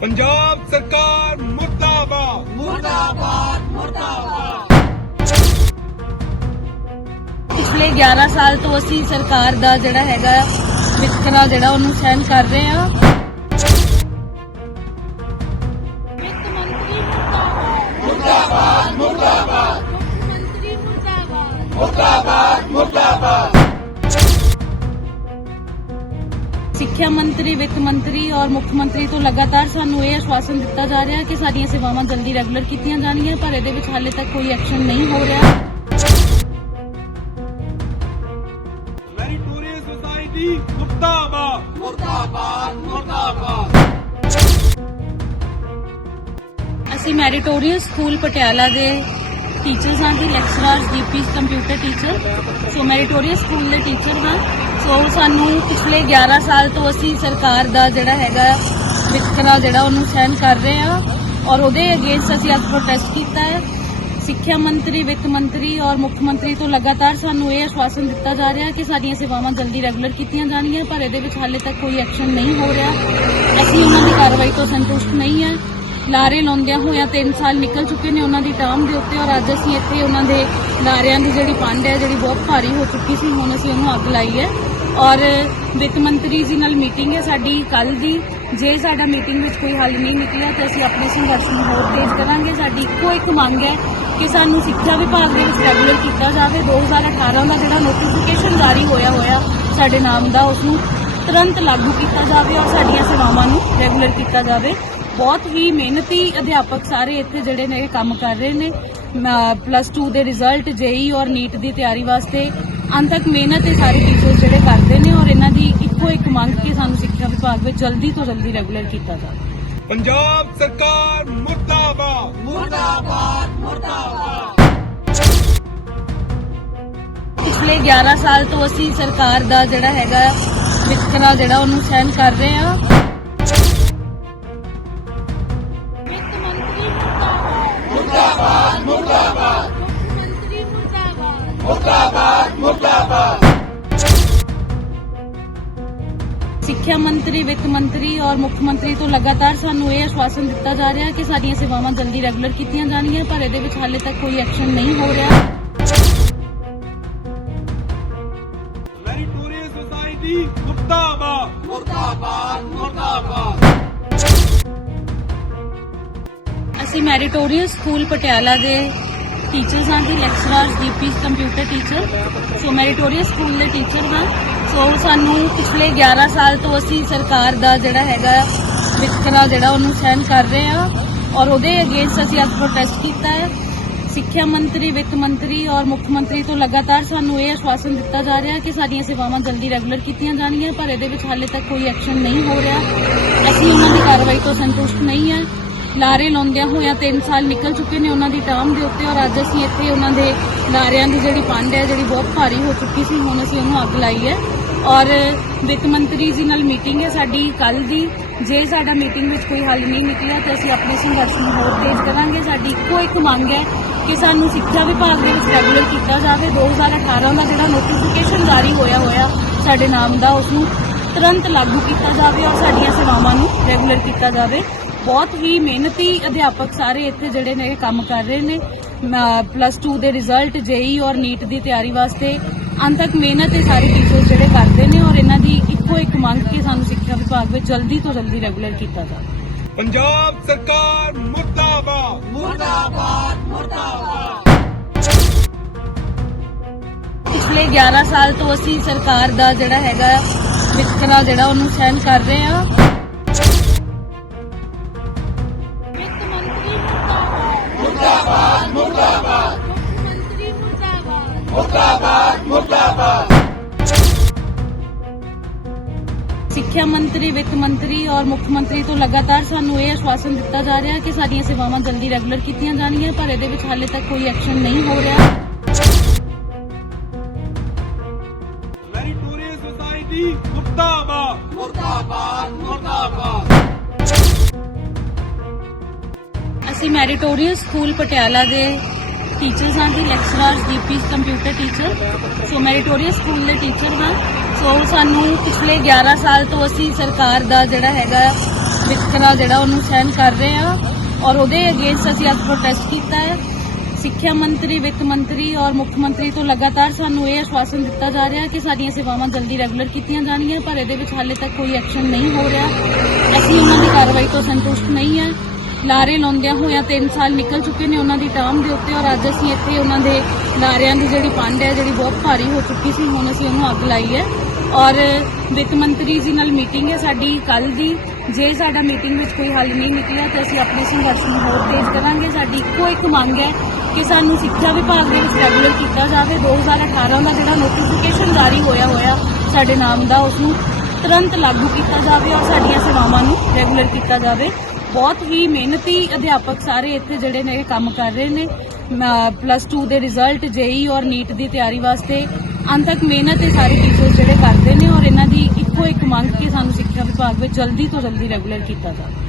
ਪੰਜਾਬ ਸਰਕਾਰ ਮੁਰਦਾਬਾਦ। ਮੁਰਦਾਬਾਦ ਮੁਰਦਾਬਾਦ। ਪਿਛਲੇ 11 ਸਾਲ ਤੋਂ ਅਸੀਂ ਸਰਕਾਰ ਦਾ ਜਿਹੜਾ ਹੈਗਾ ਵਿਤਕਰਾ ਜਿਹੜਾ ਉਹਨੂੰ ਸਹਿਨ ਕਰ ਰਹੇ ਹਾਂ। ਵਿੱਤ ਮੰਤਰੀ ਮੁਰਦਾਬਾਦ। ਮੁਰਦਾਬਾਦ ਮੁੱਖ ਮੰਤਰੀ ਮੁਰਦਾਬਾਦ। ਸਿੱਖਿਆ ਮੰਤਰੀ ਵਿੱਤ ਮੰਤਰੀ ਔਰ ਮੁੱਖ ਮੰਤਰੀ ਤੋਂ ਲਗਾਤਾਰ ਸਾਨੂੰ ਇਹ ਆਸ਼ਵਾਸਨ ਦਿੱਤਾ ਜਾ ਰਿਹਾ ਕਿ ਸਾਡੀਆਂ ਸੇਵਾਵਾਂ ਜਲਦੀ ਰੈਗੂਲਰ ਕੀਤੀਆਂ ਜਾਣਗੀਆਂ ਪਰ ਇਹਦੇ ਵਿੱਚ ਹਾਲੇ ਤੱਕ ਕੋਈ ਐਕਸ਼ਨ ਨਹੀਂ ਹੋ ਰਿਹਾ। ਮੈਰੀਟੋਰੀਅਸ ਸੁਸਾਇਟੀ ਮੁਰਦਾਬਾਦ। ਮੁਰਦਾਬਾਦ ਮੁਰਦਾਬਾਦ। ਅਸੀਂ ਮੈਰੀਟੋਰੀਅਸ ਸਕੂਲ ਪਟਿਆਲਾ ਦੇ ਟੀਚਰਸ ਹਾਂ ਜੀ lecturers GP computer teacher so meritorious school ਦੇ ਟੀਚਰ ਹਾਂ। ਸੋ ਸਾਨੂੰ ਪਿਛਲੇ 11 ਸਾਲ ਤੋਂ ਅਸੀਂ ਸਰਕਾਰ ਦਾ ਜਿਹੜਾ ਹੈਗਾ, ਵਿਤਕਰਾ ਜਿਹੜਾ ਉਹਨੂੰ ਸਹਿਨ ਕਰ ਰਹੇ ਹਾਂ ਔਰ ਉਹਦੇ ਅਗੇਂਸਟ ਅਸੀਂ ਅੱਜ ਪ੍ਰੋਟੈਸਟ ਕੀਤਾ ਹੈ। ਸਿੱਖਿਆ ਮੰਤਰੀ, ਵਿੱਤ ਮੰਤਰੀ ਔਰ ਮੁੱਖ ਮੰਤਰੀ ਤੋਂ ਲਗਾਤਾਰ ਸਾਨੂੰ ਇਹ ਆਸ਼ਵਾਸਨ ਦਿੱਤਾ ਜਾ ਰਿਹਾ ਕਿ ਸਾਡੀਆਂ ਸੇਵਾਵਾਂ ਜਲਦੀ ਰੈਗੂਲਰ ਕੀਤੀਆਂ ਜਾਣਗੀਆਂ, ਪਰ ਇਹਦੇ ਵਿੱਚ ਹਾਲੇ ਤੱਕ ਕੋਈ ਐਕਸ਼ਨ ਨਹੀਂ ਹੋ ਰਿਹਾ। ਅਸੀਂ ਉਹਨਾਂ ਦੀ ਕਾਰਵਾਈ ਤੋਂ ਸੰਤੁਸ਼ਟ ਨਹੀਂ ਹਾਂ। ਲਾਰੇ ਲਾਉਂਦਿਆਂ ਹੋਇਆਂ 3 ਸਾਲ ਨਿਕਲ ਚੁੱਕੇ ਨੇ ਉਹਨਾਂ ਦੀ ਟਰਮ ਦੇ ਉੱਤੇ ਔਰ ਅੱਜ ਅਸੀਂ ਇੱਥੇ ਉਹਨਾਂ ਦੇ ਲਾਰਿਆਂ ਦੀ ਜਿਹੜੀ ਪੰਡ ਹੈ, ਜਿਹੜੀ ਬਹੁਤ ਭਾਰੀ ਹੋ ਚੁੱਕੀ ਸੀ, ਹੁਣ ਅਸੀਂ ਉਹਨੂੰ ਅੱਗ ਲਾਈ ਹੈ। ਔਰ ਵਿੱਤ ਮੰਤਰੀ ਜੀ ਨਾਲ ਮੀਟਿੰਗ ਹੈ ਸਾਡੀ ਕੱਲ ਦੀ। ਜੇ ਸਾਡਾ ਮੀਟਿੰਗ ਵਿੱਚ ਕੋਈ ਹੱਲ ਨਹੀਂ ਨਿਕਲਿਆ ਤਾਂ ਅਸੀਂ ਆਪਣੇ ਸੰਘਰਸ਼ ਨੂੰ ਹੋਰ ਤੇਜ਼ ਕਰਾਂਗੇ। ਸਾਡੀ ਇੱਕੋ ਇੱਕ ਮੰਗ ਹੈ ਕਿ ਸਾਨੂੰ ਸਿੱਖਿਆ ਵਿਭਾਗ ਦੇ ਵਿੱਚ ਰੈਗੂਲਰ ਕੀਤਾ ਜਾਵੇ। 2018 ਦਾ ਜਿਹੜਾ ਨੋਟੀਫਿਕੇਸ਼ਨ ਜਾਰੀ ਹੋਇਆ ਹੋਇਆ ਸਾਡੇ ਨਾਮ ਦਾ ਉਸ ਨੂੰ ਤੁਰੰਤ ਲਾਗੂ ਕੀਤਾ ਜਾਵੇ ਔਰ ਸਾਡੀਆਂ ਸੇਵਾਵਾਂ ਨੂੰ ਰੈਗੂਲਰ ਕੀਤਾ ਜਾਵੇ। ਬਹੁਤ ਹੀ ਮਿਹਨਤੀ ਅਧਿਆਪਕ ਸਾਰੇ ਇੱਥੇ ਜਿਹੜੇ ਨੇ ਇਹ ਕੰਮ ਕਰ ਰਹੇ ਨੇ। ਪਲੱਸ 2 ਦੇ ਰਿਜ਼ਲਟ ਜੇਈ ਔਰ ਨੀਟ ਦੀ ਤਿਆਰੀ ਵਾਸਤੇ ਅੰਤਕ ਮਿਹਨਤ ਇਹ ਸਾਰੇ ਟੀਚਰਸ ਜਿਹੜੇ ਕਰਦੇ ਨੇ ਔਰ ਇਹਨਾਂ ਦੀ ਇੱਕੋ ਇੱਕ ਮੰਗ ਕਿ ਸਾਨੂੰ ਸਿੱਖਿਆ ਵਿਭਾਗ ਵਿੱਚ ਜਲਦੀ ਤੋਂ ਜਲਦੀ ਰੈਗੂਲਰ ਕੀਤਾ ਜਾਵੇ। ਪੰਜਾਬ ਸਰਕਾਰ ਮੁਰਦਾਬਾਦ। ਮੁਰਦਾਬਾਦ ਮੁਰਦਾਬਾਦ। ਪਿਛਲੇ 11 ਸਾਲ ਤੋਂ ਅਸੀਂ ਸਰਕਾਰ ਦਾ ਜਿਹੜਾ ਹੈਗਾ ਵਿਤਕਰਾ ਜਿਹੜਾ ਉਹਨੂੰ ਸਹਿਨ ਕਰ ਰਹੇ ਹਾਂ। ਮੁਰਦਾਬਾਦ ਮੁਰਦਾਬਾਦ। ਸਿੱਖਿਆ ਮੰਤਰੀ ਵਿੱਤ ਮੰਤਰੀ ਔਰ ਮੁੱਖ ਮੰਤਰੀ ਤੋਂ ਲਗਾਤਾਰ ਸਾਨੂੰ ਇਹ ਆਸ਼ਵਾਸਨ ਦਿੱਤਾ ਜਾ ਰਿਹਾ ਕਿ ਸਾਡੀਆਂ ਸੇਵਾਵਾਂ ਜਲਦੀ ਰੈਗੂਲਰ ਕੀਤੀਆਂ ਜਾਣਗੀਆਂ ਪਰ ਇਹਦੇ ਵਿੱਚ ਹਾਲੇ ਤੱਕ ਕੋਈ ਐਕਸ਼ਨ ਨਹੀਂ ਹੋ ਰਿਹਾ। ਮੈਰੀਟੋਰੀਅਸ ਸੁਸਾਇਟੀ ਮੁਰਦਾਬਾਦ। ਮੁਰਦਾਬਾਦ ਮੁਰਦਾਬਾਦ। ਅਸੀਂ ਮੈਰੀਟੋਰੀਅਸ ਸਕੂਲ ਪਟਿਆਲਾ ਦੇ ਟੀਚਰਸ ਹਾਂ ਜੀ lecturers GP computer teacher so meritorious school ਦੇ ਟੀਚਰ ਹਾਂ। ਸੋ ਸਾਨੂੰ ਪਿਛਲੇ 11 ਸਾਲ ਤੋਂ ਅਸੀਂ ਸਰਕਾਰ ਦਾ ਜਿਹੜਾ ਹੈਗਾ ਵਿਤਕਰਾ ਜਿਹੜਾ ਉਹਨੂੰ ਸਹਿਨ ਕਰ ਰਹੇ ਹਾਂ। ਔਰ ਉਹਦੇ ਅਗੇਂਸਟ ਅਸੀਂ ਅੱਜ ਪ੍ਰੋਟੈਸਟ ਕੀਤਾ ਹੈ। ਸਿੱਖਿਆ ਮੰਤਰੀ, ਵਿੱਤ ਮੰਤਰੀ ਔਰ ਮੁੱਖ ਮੰਤਰੀ ਤੋਂ ਲਗਾਤਾਰ ਸਾਨੂੰ ਇਹ ਆਸ਼ਵਾਸਨ ਦਿੱਤਾ ਜਾ ਰਿਹਾ ਕਿ ਸਾਡੀਆਂ ਸੇਵਾਵਾਂ ਜਲਦੀ ਰੈਗੂਲਰ ਕੀਤੀਆਂ ਜਾਣਗੀਆਂ, ਪਰ ਇਹਦੇ ਵਿੱਚ ਹਾਲੇ ਤੱਕ ਕੋਈ ਐਕਸ਼ਨ ਨਹੀਂ ਹੋ ਰਿਹਾ। ਅਸੀਂ ਉਹਨਾਂ ਦੀ ਕਾਰਵਾਈ ਤੋਂ ਸੰਤੁਸ਼ਟ ਨਹੀਂ ਹਾਂ। ਲਾਰੇ ਲਾਉਂਦਿਆਂ ਹੋਇਆਂ 3 ਸਾਲ ਨਿਕਲ ਚੁੱਕੇ ਨੇ ਉਹਨਾਂ ਦੀ ਟਰਮ ਦੇ ਉੱਤੇ ਔਰ ਅੱਜ ਅਸੀਂ ਇੱਥੇ ਉਹਨਾਂ ਦੇ ਲਾਰਿਆਂ ਦੀ ਜਿਹੜੀ ਪੰਡ ਹੈ, ਜਿਹੜੀ ਬਹੁਤ ਭਾਰੀ ਹੋ ਚੁੱਕੀ ਸੀ, ਹੁਣ ਅਸੀਂ ਉਹਨੂੰ ਅੱਗ ਲਾਈ ਹੈ। ਔਰ ਵਿੱਤ ਮੰਤਰੀ ਜੀ ਨਾਲ ਮੀਟਿੰਗ ਹੈ ਸਾਡੀ ਕੱਲ ਦੀ। ਜੇ ਸਾਡਾ ਮੀਟਿੰਗ ਵਿੱਚ ਕੋਈ ਹੱਲ ਨਹੀਂ ਨਿਕਲਿਆ ਤਾਂ ਅਸੀਂ ਆਪਣੇ ਸੰਘਰਸ਼ ਨੂੰ ਹੋਰ ਤੇਜ਼ ਕਰਾਂਗੇ। ਸਾਡੀ ਇੱਕੋ ਇੱਕ ਮੰਗ ਹੈ ਕਿ ਸਾਨੂੰ ਸਿੱਖਿਆ ਵਿਭਾਗ ਦੇ ਵਿੱਚ ਰੈਗੂਲਰ ਕੀਤਾ ਜਾਵੇ। 2018 ਦਾ ਜਿਹੜਾ ਨੋਟੀਫਿਕੇਸ਼ਨ ਜਾਰੀ ਹੋਇਆ ਹੋਇਆ ਸਾਡੇ ਨਾਮ ਦਾ ਉਸ ਨੂੰ ਤੁਰੰਤ ਲਾਗੂ ਕੀਤਾ ਜਾਵੇ ਔਰ ਸਾਡੀਆਂ ਸੇਵਾਵਾਂ ਨੂੰ ਰੈਗੂਲਰ ਕੀਤਾ ਜਾਵੇ। ਬਹੁਤ ਹੀ ਮਿਹਨਤੀ ਅਧਿਆਪਕ ਸਾਰੇ ਇੱਥੇ ਜਿਹੜੇ ਨੇ ਕੰਮ ਕਰ ਰਹੇ ਨੇ। ਪਲੱਸ 2 ਦੇ ਰਿਜ਼ਲਟ ਜੇਈ ਔਰ ਨੀਟ ਦੀ ਤਿਆਰੀ ਵਾਸਤੇ ਅੰਤਕ ਮਿਹਨਤ ਇਹ ਸਾਰੇ ਟੀਚਰਸ ਜਿਹੜੇ ਕਰਦੇ ਨੇ ਔਰ ਇਹਨਾਂ ਦੀ ਇੱਕੋ ਇੱਕ ਮੰਗ ਕਿ ਸਾਨੂੰ ਸਿੱਖਿਆ ਵਿਭਾਗ ਵਿੱਚ ਜਲਦੀ ਤੋਂ ਜਲਦੀ ਰੈਗੂਲਰ ਕੀਤਾ ਜਾਵੇ। ਪੰਜਾਬ ਸਰਕਾਰ ਮੁਰਦਾਬਾਦ। ਮੁਰਦਾਬਾਦ ਮੁਰਦਾਬਾਦ। ਪਿਛਲੇ 11 ਸਾਲ ਤੋਂ ਅਸੀਂ ਸਰਕਾਰ ਦਾ ਜਿਹੜਾ ਹੈਗਾ ਵਿਤਕਰਾ ਜਿਹੜਾ ਉਹਨੂੰ ਸਹਿਨ ਕਰ ਰਹੇ ਹਾਂ। ਮੁਰਦਾਬਾਦ ਮੁਰਦਾਬਾਦ। ਮੁਰਦਾਬਾਦ ਸਿੱਖਿਆ ਮੰਤਰੀ ਵਿੱਤ ਮੰਤਰੀ ਔਰ ਮੁੱਖ ਮੰਤਰੀ ਤੋਂ ਲਗਾਤਾਰ ਸਾਨੂੰ ਇਹ ਆਸ਼ਵਾਸਨ ਦਿੱਤਾ ਜਾ ਰਿਹਾ ਕਿ ਸਾਡੀਆਂ ਸੇਵਾਵਾਂ ਜਲਦੀ ਰੈਗੂਲਰ ਕੀਤੀਆਂ ਜਾਣਗੀਆਂ ਪਰ ਇਹਦੇ ਵਿੱਚ ਹਾਲੇ ਤੱਕ ਕੋਈ ਐਕਸ਼ਨ ਨਹੀਂ ਹੋ ਰਿਹਾ। ਮੈਰੀਟੋਰੀਅਸ ਸੁਸਾਇਟੀ ਮੁਰਦਾਬਾਦ। ਮੁਰਦਾਬਾਦ ਮੁਰਦਾਬਾਦ। ਅਸੀਂ ਮੈਰੀਟੋਰੀਅਸ ਸਕੂਲ ਪਟਿਆਲਾ ਦੇ ਟੀਚਰਸ ਹਾਂ ਜੀ lecturers GP computer teacher so meritorious school ਦੇ ਟੀਚਰ ਹਾਂ। ਸੋ ਸਾਨੂੰ ਪਿਛਲੇ 11 ਸਾਲ ਤੋਂ ਅਸੀਂ ਸਰਕਾਰ ਦਾ ਜਿਹੜਾ ਹੈਗਾ, ਵਿਤਕਰਾ ਜਿਹੜਾ ਉਹਨੂੰ ਸਹਿਨ ਕਰ ਰਹੇ ਹਾਂ। ਔਰ ਉਹਦੇ ਅਗੇਂਸਟ ਅਸੀਂ ਅੱਜ ਪ੍ਰੋਟੈਸਟ ਕੀਤਾ ਹੈ। ਸਿੱਖਿਆ ਮੰਤਰੀ, ਵਿੱਤ ਮੰਤਰੀ ਔਰ ਮੁੱਖ ਮੰਤਰੀ ਤੋਂ ਲਗਾਤਾਰ ਸਾਨੂੰ ਇਹ ਆਸ਼ਵਾਸਨ ਦਿੱਤਾ ਜਾ ਰਿਹਾ ਕਿ ਸਾਡੀਆਂ ਸੇਵਾਵਾਂ ਜਲਦੀ ਰੈਗੂਲਰ ਕੀਤੀਆਂ ਜਾਣਗੀਆਂ, ਪਰ ਇਹਦੇ ਵਿੱਚ ਹਾਲੇ ਤੱਕ ਕੋਈ ਐਕਸ਼ਨ ਨਹੀਂ ਹੋ ਰਿਹਾ। ਅਸੀਂ ਉਹਨਾਂ ਦੀ ਕਾਰਵਾਈ ਤੋਂ ਸੰਤੁਸ਼ਟ ਨਹੀਂ ਹੈ। ਲਾਰੇ ਲਾਉਂਦਿਆਂ ਹੋਇਆਂ 3 ਸਾਲ ਨਿਕਲ ਚੁੱਕੇ ਨੇ ਉਹਨਾਂ ਦੀ ਟਰਮ ਦੇ ਉੱਤੇ ਔਰ ਅੱਜ ਅਸੀਂ ਇੱਥੇ ਉਹਨਾਂ ਦੇ ਲਾਰਿਆਂ ਦੀ ਜਿਹੜੀ ਪੰਡ ਹੈ, ਜਿਹੜੀ ਬਹੁਤ ਭਾਰੀ ਹੋ ਚੁੱਕੀ ਸੀ, ਹੁਣ ਅਸੀਂ ਉਹਨੂੰ ਅੱਗ ਲਾਈ ਹੈ। ਔਰ ਵਿੱਤ ਮੰਤਰੀ ਜੀ ਨਾਲ ਮੀਟਿੰਗ ਹੈ ਸਾਡੀ ਕੱਲ ਦੀ। ਜੇ ਸਾਡਾ ਮੀਟਿੰਗ ਵਿੱਚ ਕੋਈ ਹੱਲ ਨਹੀਂ ਨਿਕਲਿਆ ਤਾਂ ਅਸੀਂ ਆਪਣੇ ਸੰਘਰਸ਼ ਨੂੰ ਹੋਰ ਤੇਜ਼ ਕਰਾਂਗੇ। ਸਾਡੀ ਇੱਕੋ ਇੱਕ ਮੰਗ ਹੈ ਕਿ ਸਾਨੂੰ ਸਿੱਖਿਆ ਵਿਭਾਗ ਦੇ ਵਿੱਚ ਰੈਗੂਲਰ ਕੀਤਾ ਜਾਵੇ। 2018 ਦਾ ਜਿਹੜਾ ਨੋਟੀਫਿਕੇਸ਼ਨ ਜਾਰੀ ਹੋਇਆ ਹੋਇਆ ਸਾਡੇ ਨਾਮ ਦਾ ਉਸ ਨੂੰ ਤੁਰੰਤ ਲਾਗੂ ਕੀਤਾ ਜਾਵੇ ਔਰ ਸਾਡੀਆਂ ਸੇਵਾਵਾਂ ਨੂੰ ਰੈਗੂਲਰ ਕੀਤਾ ਜਾਵੇ। ਬਹੁਤ ਹੀ ਮਿਹਨਤੀ ਅਧਿਆਪਕ ਸਾਰੇ ਇੱਥੇ ਜਿਹੜੇ ਨੇ ਕੰਮ ਕਰ ਰਹੇ ਨੇ। ਪਲੱਸ 2 ਦੇ ਰਿਜ਼ਲਟ ਜੇਈ ਔਰ ਨੀਟ ਦੀ ਤਿਆਰੀ ਵਾਸਤੇ ਅੰਤ ਤੱਕ ਮਿਹਨਤ ਇਹ ਸਾਰੇ ਟੀਚਰਸ ਜਿਹੜੇ ਕਰਦੇ ਨੇ ਔਰ ਇਹਨਾਂ ਦੀ ਇੱਕੋ ਇੱਕ ਮੰਗ ਕਿ ਸਾਨੂੰ ਸਿੱਖਿਆ ਵਿਭਾਗ ਵਿੱਚ ਜਲਦੀ ਤੋਂ ਜਲਦੀ ਰੈਗੂਲਰ ਕੀਤਾ ਜਾਵੇ।